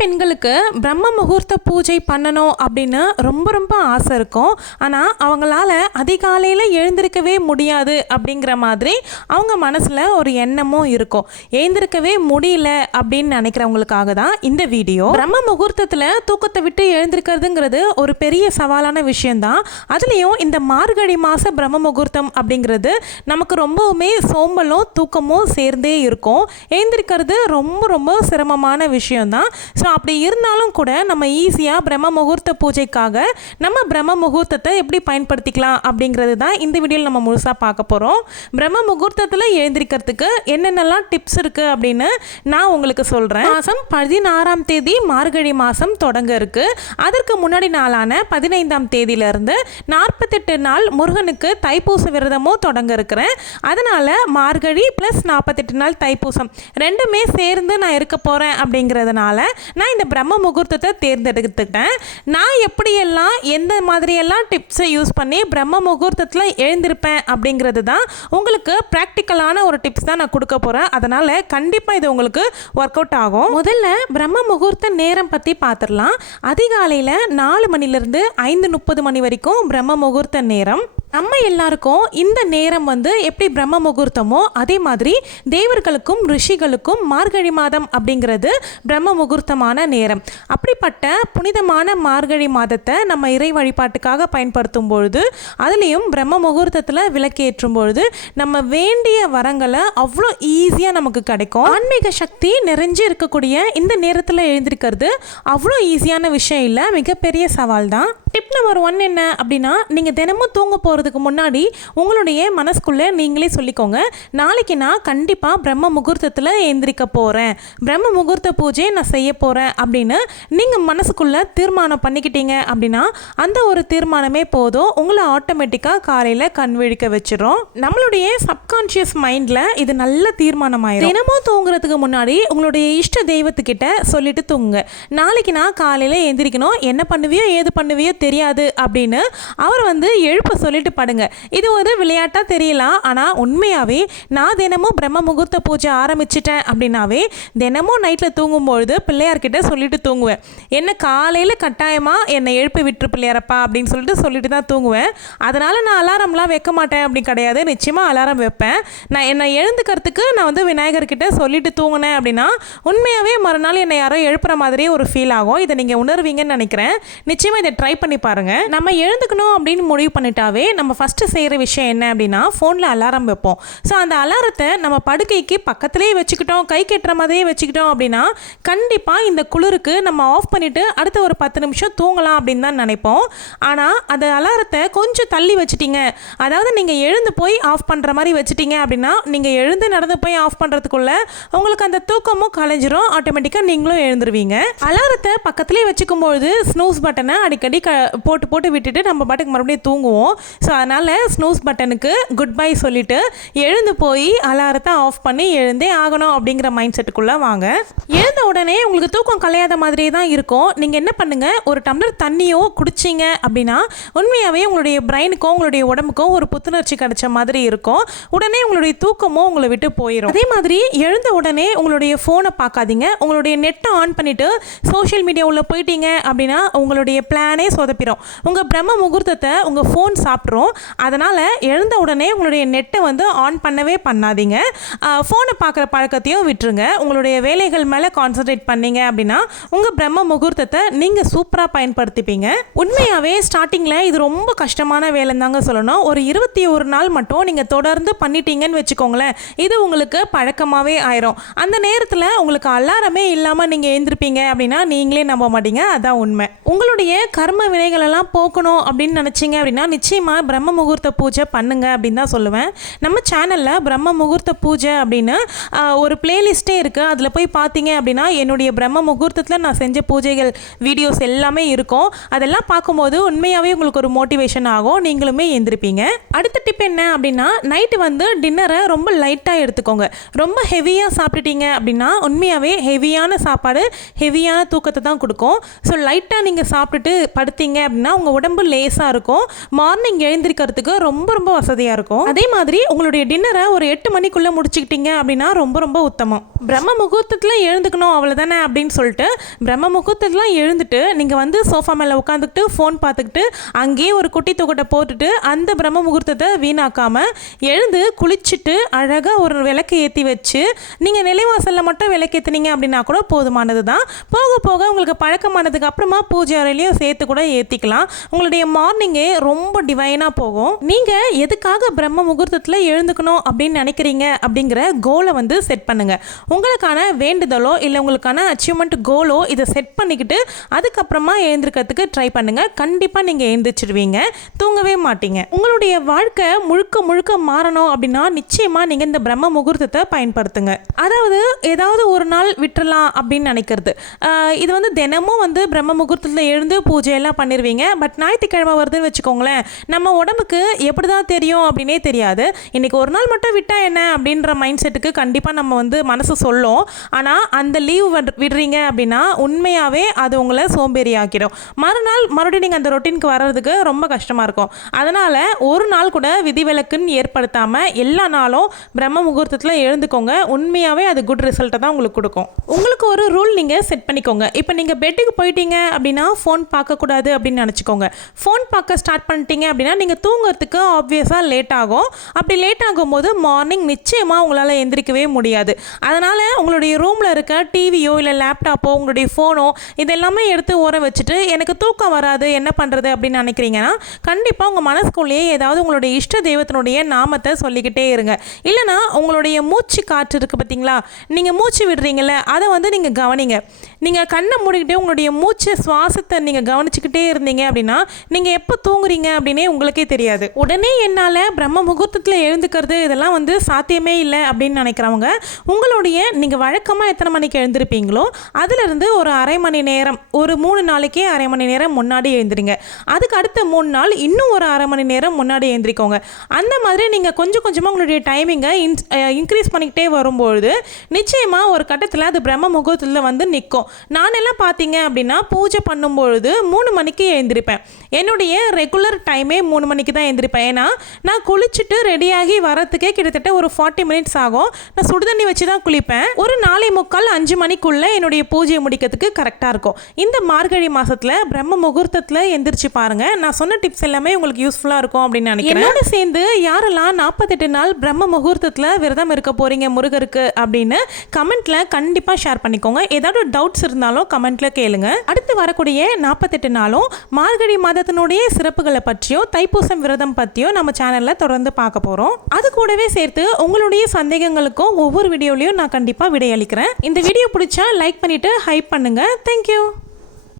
பெண்களுக்கு பிரம்ம முகூர்த்த பூஜை பண்ணணும் அப்படின்னு ரொம்ப ரொம்ப ஆசை இருக்கும். ஆனால் அவங்களால அதிகாலையில் எழுந்திருக்கவே முடியாது அப்படிங்கிற மாதிரி அவங்க மனசில் ஒரு எண்ணமும் இருக்கும். எழுந்திருக்கவே முடியல அப்படின்னு நினைக்கிறவங்களுக்காக தான் இந்த வீடியோ. பிரம்ம முகூர்த்தத்தில் தூக்கத்தை விட்டு எழுந்திருக்கிறதுங்கிறது ஒரு பெரிய சவாலான விஷயம்தான். அதுலேயும் இந்த மார்கழி மாத பிரம்ம முகூர்த்தம் அப்படிங்கிறது நமக்கு ரொம்பவுமே சோம்பலும் தூக்கமும் சேர்ந்தே இருக்கும். எழுந்திருக்கிறது ரொம்ப ரொம்ப சிரமமான விஷயம்தான். ஸோ அப்படி இருந்தாலும் கூட நம்ம ஈஸியாக பிரம்ம முகூர்த்த பூஜைக்காக நம்ம பிரம்ம முகூர்த்தத்தை எப்படி பயன்படுத்திக்கலாம் அப்படிங்கிறது தான் இந்த வீடியோவில் நம்ம முழுசாக பார்க்க போகிறோம். பிரம்ம முகூர்த்தத்தில் எழுந்திருக்கிறதுக்கு என்னென்னலாம் டிப்ஸ் இருக்குது அப்படின்னு நான் உங்களுக்கு சொல்கிறேன். மாதம் 16ஆம் தேதி மார்கழி மாதம் தொடங்க இருக்குது. அதற்கு முன்னாடி நாளான 15ஆம் தேதியிலேருந்து 48 நாள் முருகனுக்கு தைப்பூச விரதமும் தொடங்க இருக்கிறேன். அதனால் மார்கழி ப்ளஸ் 48 நாள் தைப்பூசம் ரெண்டுமே சேர்ந்து நான் இருக்க போகிறேன் அப்படிங்கிறதுனால நான் இந்த பிரம்ம முகூர்த்தத்தை தேர்ந்தெடுத்துக்கிட்டேன். நான் எப்படியெல்லாம் எந்த மாதிரியெல்லாம் டிப்ஸை யூஸ் பண்ணி பிரம்ம முகூர்த்தத்தில் எழுந்திருப்பேன் அப்படிங்கிறது தான் உங்களுக்கு ப்ராக்டிக்கலான ஒரு டிப்ஸ் தான் நான் கொடுக்க போகிறேன். அதனால் கண்டிப்பாக இது உங்களுக்கு ஒர்க் அவுட் ஆகும். முதல்ல பிரம்ம முகூர்த்த நேரம் பற்றி பார்த்துடலாம். அதிகாலையில் 4 மணிலேருந்து 5:30 மணி வரைக்கும் பிரம்ம முகூர்த்த நேரம். நம்ம எல்லாருக்கும் இந்த நேரம் எப்படி பிரம்ம முகூர்த்தமோ அதே மாதிரி தேவர்களுக்கும் ரிஷிகளுக்கும் மார்கழி மாதம் அப்படிங்கிறது பிரம்ம முகூர்த்தமான நேரம். அப்படிப்பட்ட புனிதமான மார்கழி மாதத்தை நம்ம இறை வழிபாட்டுக்காக பயன்படுத்தும் பொழுது, அதுலேயும் பிரம்ம முகூர்த்தத்தில் விளக்கேற்றும் பொழுது நம்ம வேண்டிய வரங்களை அவ்வளோ ஈஸியாக நமக்கு கிடைக்கும். ஆன்மீக சக்தி நிறைஞ்சு இருக்கக்கூடிய இந்த நேரத்தில் எழுந்திருக்கிறது அவ்வளோ ஈஸியான விஷயம் இல்லை, மிகப்பெரிய சவால் தான். டிப் நம்பர் 1 என்ன அப்படின்னா, நீங்கள் தினமும் தூங்க போகிறதுக்கு முன்னாடி உங்களுடைய மனசுக்குள்ளே நீங்களே சொல்லிக்கோங்க, நாளைக்கு நான் கண்டிப்பாக பிரம்ம முகூர்த்தத்தில் எழுந்திரிக்க போகிறேன், பிரம்ம முகூர்த்த பூஜையை நான் செய்ய போகிறேன் அப்படின்னு நீங்கள் மனசுக்குள்ளே தீர்மானம் பண்ணிக்கிட்டீங்க அப்படின்னா அந்த ஒரு தீர்மானமே போதும், உங்களை ஆட்டோமேட்டிக்காக காலையில் கண் விழிக்க வச்சிடும். நம்மளுடைய சப்கான்ஷியஸ் மைண்டில் இது நல்ல தீர்மானமாயிடும். தினமும் தூங்குறதுக்கு முன்னாடி உங்களுடைய இஷ்ட தெய்வத்துக்கிட்ட சொல்லிட்டு தூங்குங்க, நாளைக்கு நான் காலையில் எழுந்திரிக்கணும், என்ன பண்ணுவியோ ஏது பண்ணுவியோ தெரியாது அப்படின்னு அவர் எழுப்ப சொல்லிட்டு படுங்க. இது ஒரு விளையாட்டாக தெரியலாம், ஆனால் உண்மையாகவே நான் தினமும் பிரம்ம முகூர்த்த பூஜை ஆரம்பிச்சிட்டேன் அப்படின்னாவே தினமும் நைட்டில் தூங்கும்பொழுது பிள்ளையார்கிட்ட சொல்லிட்டு தூங்குவேன், என்ன காலையில் கட்டாயமாக என்னை எழுப்பி விட்டுரு பிள்ளையாரப்பா அப்படின்னு சொல்லிட்டு தான் தூங்குவேன். அதனால் நான் அலாரம்லாம் வைக்க மாட்டேன் அப்படி கிடையாது, நிச்சயமாக அலாரம் வைப்பேன். நான் என்னை எழுந்துக்கிறதுக்கு நான் விநாயகர்கிட்ட சொல்லிட்டு தூங்கினேன் அப்படின்னா உண்மையாகவே மறுநாள் என்னை யாரோ எழுப்புற மாதிரியே ஒரு ஃபீல் ஆகும். இதை நீங்கள் உணர்வீங்கன்னு நினைக்கிறேன். நிச்சயமாக இதை ட்ரை பண்ணி பாருங்க. நம்ம எழுந்துக்கணும் அப்படின்னு முடிவு பண்ணிட்டாவே நம்ம ஃபர்ஸ்ட் செய்யற விஷயம் என்ன அப்படின்னா ஃபோன்ல அலாரம் வைப்போம். ஸோ அந்த அலாரத்தை நம்ம படுக்கைக்கு பக்கத்திலேயே வச்சுக்கிட்டோம், கை கட்டுற மாதிரியே வச்சுக்கிட்டோம் அப்படின்னா கண்டிப்பாக இந்த குளிருக்கு நம்ம ஆஃப் பண்ணிட்டு அடுத்த ஒரு 10 நிமிஷம் தூங்கலாம் அப்படின்னு தான் நினைப்போம். ஆனால் அந்த அலாரத்தை கொஞ்சம் தள்ளி வச்சுட்டீங்க, அதாவது நீங்கள் எழுந்து போய் ஆஃப் பண்ணுற மாதிரி வச்சுட்டீங்க அப்படின்னா நீங்கள் எழுந்து நடந்து போய் ஆஃப் பண்ணுறதுக்குள்ள உங்களுக்கு அந்த தூக்கமும் கலைஞ்சிரும், ஆட்டோமேட்டிக்காக நீங்களும் எழுந்துருவீங்க. அலாரத்தை பக்கத்திலே வச்சுக்கும்பொழுது ஸ்னூஸ் பட்டனை அடிக்கடி போட்டு விட்டுட்டு நம்ம பாட்டுக்கு மறுபடியும் தூங்குவோம். ஸோ அதனால் ஸ்னூஸ் பட்டனுக்கு குட் பை சொல்லிவிட்டு எழுந்து போய் அலாரத்தை ஆஃப் பண்ணி எழுந்தே ஆகணும் அப்படிங்கிற மைண்ட் செட்டுக்குள்ளே வாங்க. எழுந்த உடனே உங்களுக்கு தூக்கம் கலையாத மாதிரியே தான் இருக்கும். நீங்கள் என்ன பண்ணுங்கள், ஒரு டம்ளர் தண்ணியோ குடிச்சிங்க அப்படின்னா உண்மையாகவே உங்களுடைய பிரெயினுக்கும் உங்களுடைய உடம்புக்கும் ஒரு புத்துணர்ச்சி கிடைச்ச மாதிரி இருக்கும். உடனே உங்களுடைய தூக்கமும் உங்களை விட்டு போயிடும். அதே மாதிரி எழுந்த உடனே உங்களுடைய ஃபோனை பார்க்காதீங்க, உங்களுடைய நெட்டை ஆன் பண்ணிவிட்டு சோஷியல் மீடியா உள்ள போயிட்டீங்க அப்படின்னா உங்களுடைய பிளானே சொதப்பிடும். உங்கள் பிரம்ம முகூர்த்தத்தை உங்கள் ஃபோன் சாப்பிட்றோம். அதனால் எழுந்த உடனே உங்களுடைய நெட்டை ஆன் பண்ணவே பண்ணாதீங்க. ஃபோனை பார்க்குற பழக்கத்தையும் விட்டுருங்க. உங்களுடைய வேலைகள் மேலே கான்சன்ட்ரேட் பண்ணீங்க அப்படின்னா உங்கள் பிரம்ம முகூர்த்தத்தை நீங்கள் சூப்பராக பயன்படுத்திப்பீங்க. உண்மையாகவே ஸ்டார்டிங்கில் இது ரொம்ப கஷ்டமான வேலைன்னு தாங்க சொல்லணும். ஒரு 21 நாள் மட்டும் நீங்கள் தொடர்ந்து பண்ணிட்டீங்கன்னு வச்சுக்கோங்களேன், இது உங்களுக்கு பழக்கமாகவே ஆயிரும். அந்த நேரத்தில் உங்களுக்கு அலாரமே இல்லாமல் நீங்கள் எழுந்திருப்பீங்க அப்படின்னா நீங்களே நம்ப மாட்டீங்க, அதான் உண்மை. உங்களுடைய கர்ம வினைகளெல்லாம் போக்கணும் அப்படின்னு நினச்சிங்க அப்படின்னா நிச்சயமாக பிரம்ம முகூர்த்த பூஜை பண்ணுங்க அப்படின்னு தான் சொல்லுவேன். நம்ம சேனலில் பிரம்ம முகூர்த்த பூஜை அப்படின்னு ஒரு பிளேலிஸ்ட்டே இருக்குது. அதில் போய் பார்த்தீங்க அப்படின்னா என்னுடைய பிரம்ம முகூர்த்தத்தில் நான் செஞ்ச பூஜைகள் வீடியோஸ் எல்லாமே இருக்கும். அதெல்லாம் பார்க்கும்போது உண்மையாகவே உங்களுக்கு ஒரு மோட்டிவேஷன் ஆகும், நீங்களுமே எழுந்திருப்பீங்க. அடுத்த டிப் என்ன அப்படின்னா, நைட்டு டின்னரை ரொம்ப லைட்டாக எடுத்துக்கோங்க. ரொம்ப ஹெவியாக சாப்பிட்டுட்டீங்க அப்படின்னா உண்மையாகவே ஹெவியான சாப்பாடு ஹெவியான தூக்கத்தை தான் கொடுக்கும். ஸோ லைட்டாக நீங்கள் சாப்பிட்டுட்டு படுத்தீங்க படுத்தீங்க அப்படின்னா உங்கள் உடம்பு லேசாக இருக்கும். மார்னிங் எழுந்திருக்கிறதுக்கு ரொம்ப ரொம்ப வசதியாக இருக்கும். அதே மாதிரி உங்களுடைய டின்னரை ஒரு 8 மணிக்குள்ளே முடிச்சுக்கிட்டீங்க அப்படின்னா ரொம்ப ரொம்ப உத்தமம். பிரம்ம முகூர்த்தத்தில் எழுந்துக்கணும் அவ்வளோதானே அப்படின்னு சொல்லிட்டு பிரம்ம முகூர்த்தத்தில் எழுந்துட்டு நீங்கள் வந்து சோஃபா மேலே உட்காந்துக்கிட்டு ஃபோன் பார்த்துக்கிட்டு அங்கேயே ஒரு குட்டி தொகட்டை போட்டுட்டு அந்த பிரம்ம முகூர்த்தத்தை வீணாக்காமல் எழுந்து குளிச்சுட்டு அழகாக ஒரு விளக்கு ஏற்றி வச்சு நீங்கள் நிலைவாசலில் மட்டும் விளக்கேற்றினீங்க அப்படின்னா கூட போதுமானது தான். போக போக உங்களுக்கு பழக்கமானதுக்கு அப்புறமா பூஜை அறையிலையும் சேர்த்து கூட ஏற்றிக்கலாம். உங்களுடைய மார்னிங்கே ரொம்ப டிவைனாக போகும். நீங்கள் எதுக்காக பிரம்ம முகூர்த்தத்தில் எழுந்துக்கணும் அப்படின்னு நினைக்கிறீங்க அப்படிங்கிற கோலை வந்து செட் பண்ணுங்கள். உங்களுக்கான வேண்டுதலோ இல்லை உங்களுக்கான அச்சீவ்மெண்ட் கோலோ இதை செட் பண்ணிக்கிட்டு அதுக்கப்புறமா எழுந்திருக்கிறதுக்கு ட்ரை பண்ணுங்கள். கண்டிப்பாக நீங்கள் எழுந்திரிச்சிடுவீங்க, தூங்கவே மாட்டீங்க. உங்களுடைய வாழ்க்கை முழுக்க முழுக்க மாறணும் அப்படின்னா நிச்சயமாக நீங்கள் இந்த பிரம்ம முகூர்த்தத்தை பயன்படுத்துங்க. அதாவது ஏதாவது ஒரு நாள் விட்டுறலாம் அப்படின்னு நினைக்கிறது. இது வந்து தினமும் வந்து பிரம்ம முகூர்த்தத்தில் எழுந்து பூஜையெல்லாம் பண்ணிடுவீங்க. பட் ஞாயிற்றுக்கிழமை வருதுன்னு வச்சுக்கோங்களேன், நம்ம உடம்புக்கு எப்படி தான் தெரியும் அப்படின்னே தெரியாது. இன்றைக்கி ஒரு நாள் மட்டும் விட்டால் என்ன அப்படின்ற மைண்ட் செட்டுக்கு கண்டிப்பாக நம்ம வந்து மனசு சொல்லும். ஆனால் அந்த லீவ் விடுறீங்க அப்படின்னா உண்மையாகவே அது உங்களை சோம்பேறி ஆக்கிடும். மறுநாள் மறுபடியும் நீங்கள் அந்த ரொட்டீனுக்கு வர்றதுக்கு ரொம்ப கஷ்டமாக இருக்கும். அதனால் ஒரு நாள் கூட விதிவிலக்குன்னு ஏற்படுத்தாமல் எல்லா நாளும் பிரம்ம முகூர்த்தத்தில் எழுந்துக்கோங்க. உண்மையாகவே அது குட் ரிசல்ட்டை தான் உங்களுக்கு கொடுக்கும். உங்களுக்கு ஒரு ரூல் நீங்கள் செட் பண்ணிக்கோங்க. இப்போ நீங்கள் பெட்டுக்கு போயிட்டீங்க அப்படின்னா ஃபோன் பார்க்கக்கூடாது அப்படின்னு நினச்சிக்கோங்க. ஃபோன் பார்க்க ஸ்டார்ட் பண்ணிட்டீங்க அப்படின்னா நீங்கள் தூங்குறதுக்கு ஆப்வியஸாக லேட் ஆகும். அப்படி லேட் ஆகும்போது மார்னிங் நிச்சயமாக உங்களால் எந்திரிக்கவே முடியாது. அதனால் உங்களுடைய ரூமில் இருக்க டிவியோ இல்லை லேப்டாப்போ உங்களுடைய ஃபோனோ இதெல்லாமே எடுத்து ஓர வச்சுட்டு எனக்கு தூக்கம் வராது என்ன பண்ணுறது அப்படின்னு நினைக்கிறீங்கன்னா கண்டிப்பாக உங்கள் மனசுக்குள்ளேயே ஏதாவது உங்களுடைய இஷ்ட தெய்வத்தினுடைய நாமத்தை சொல்லிக்கிட்டே இருங்க. இல்லைனா உங்களுடைய மூச்சு காற்று இருக்குது பார்த்தீங்களா, நீங்கள் மூச்சு விடுறீங்கள அதை வந்து நீங்கள் கவனிங்க. நீங்கள் கண்ணை மூடிக்கிட்டே உங்களுடைய மூச்சு சுவாசத்தை நீங்கள் கவனிச்சுக்கிட்டே இருந்தீங்க அப்படின்னா நீங்கள் எப்போ தூங்குறீங்க அப்படின்னே உங்களுக்கே தெரியாது. உடனே என்னால் பிரம்ம முகூர்த்தத்தில் எழுந்துக்கிறது இதெல்லாம் வந்து சாத்தியமே இல்லை அப்படின்னு நினைக்கிறவங்க உங்களுடைய நீங்கள் வழக்கமாக எத்தனை மணிக்கு எழுந்திருப்பீங்களோ அதிலிருந்து ஒரு அரை மணி நேரம், ஒரு 3 நாளைக்கே அரை மணி நேரம் முன்னாடி எழுந்திரிங்க. அதுக்கு அடுத்த 3 நாள் இன்னும் ஒரு அரை மணி நேரம் முன்னாடி எழுந்திரிக்கோங்க. அந்த மாதிரி நீங்கள் கொஞ்சம் கொஞ்சமாக உங்களுடைய டைமிங்கை இன்க்ரீஸ் பண்ணிக்கிட்டே வரும்பொழுது நிச்சயமாக ஒரு கட்டத்தில் அது பிரம்ம முகூர்த்தத்தில் வந்து நிற்கும். நானெல்லாம் பார்த்தீங்க அப்படின்னா பூஜை பண்ணும்பொழுது 3 மணிக்கு எழுந்திருப்பேன். என்னுடைய ரெகுலர் டைமே 3 மணிக்கு தான் எழுந்திருப்பேன். ஏன்னா நான் குளிச்சுட்டு ரெடியாகி வரத்துக்கே கிட்டத்தட்ட ஒரு 40 மினிட்ஸ் ஆகும். நான் சுடுதண்ணி வச்சு தான் குளிப்பேன். ஒரு 4:45 மணிக்குள்ளே என்னுடைய பூஜையை முடிக்கிறதுக்கு கரெக்டாக இருக்கும். இந்த மார்கழி மாதத்தில் பிரம்ம முகூர்த்தத்தில் எந்திரிச்சு பாருங்கள். நான் சொன்ன டிப்ஸ் எல்லாமே உங்களுக்கு யூஸ்ஃபுல்லாக இருக்கும் அப்படின்னு நினைக்கிறேன். என்னோட சேர்ந்து யாரெல்லாம் 48 நாள் பிரம்ம முகூர்த்தத்தில் விரதம் இருக்க போகிறீங்க முருகருக்கு அப்படின்னு கமெண்ட்டில் கண்டிப்பாக ஷேர் பண்ணிக்கோங்க. ஏதாவது டவுட்ஸ் இருந்தாலும் கமெண்ட்டில் கேளுங்க. அடுத்து வரக்கூடிய 48 நாளும் மார்கழி மாதத்தினுடைய சிறப்புகளை பற்றியோ தைப்பூசம் விரதம் பற்றியோ நம்ம சேனலில் தொடர்ந்து பார்க்க போகிறோம். அது கூடவே சேர்த்து உங்களுடைய சந்தேகங்களுக்கும் ஒவ்வொரு வீடியோலையும் நான் கண்டிப்பாக விடையளிக்கிறேன். இந்த வீடியோ பிடிச்சா லைக் பண்ணிவிட்டு ஹைப் பண்ணுங்கள். தேங்க்யூ.